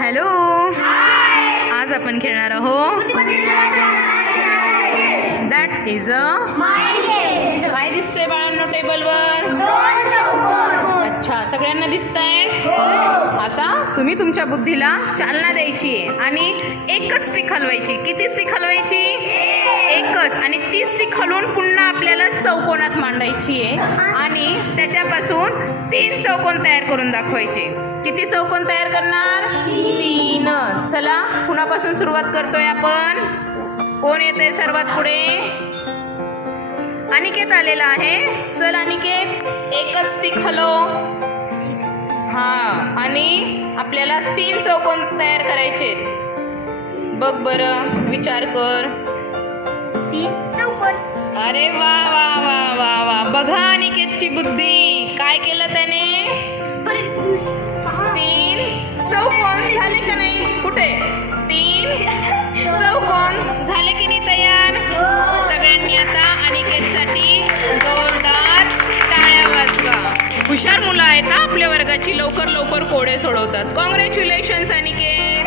Hello. आज आपण खेळणार आहोत दॅट इज अ काय दिसतंय बाळांनो टेबलवर? अच्छा, सगळ्यांना दिसतंय. आता तुम्ही तुमच्या बुद्धीला चालना द्यायची आहे आणि एकच स्टिक हलवायची. किती स्टिक हलवायची? एकच. आणि ती स्टिक हलवून पुन्हा आपल्याला चौकोनात मांडायची आहे आणि त्याच्यापासून 3 चौकोन तयार करून दाखवायचे. किती चौकोन तयार करणार? 3. चला कुणापासून सुरुवात करतोय आपण? कोण येतंय सर्वात पुढे? अनिकेत आलेला आहे. चल अनिकेत, एकच स्टिक हलव. आणि आपल्याला 3 चौकोन तयार करायचे. बघ बरं, विचार कर. 3 चौकोन. अरे वा वा वा वा वा. बघा अनिकेतची बुद्धी. काय केलं त्याने? 3 चौकोन झाले का नाही? कुठे? 3 चौकोन झाले की नाही तयार? सगळ्यांनी आता अनिकेतसाठी जोरदार टाळ्या वाजवा. हुशार मुलं आहेत ना आपल्या वर्गाची, लवकर लवकर कोडे सोडवतात. कॉंग्रॅच्युलेशन्स अनिकेत.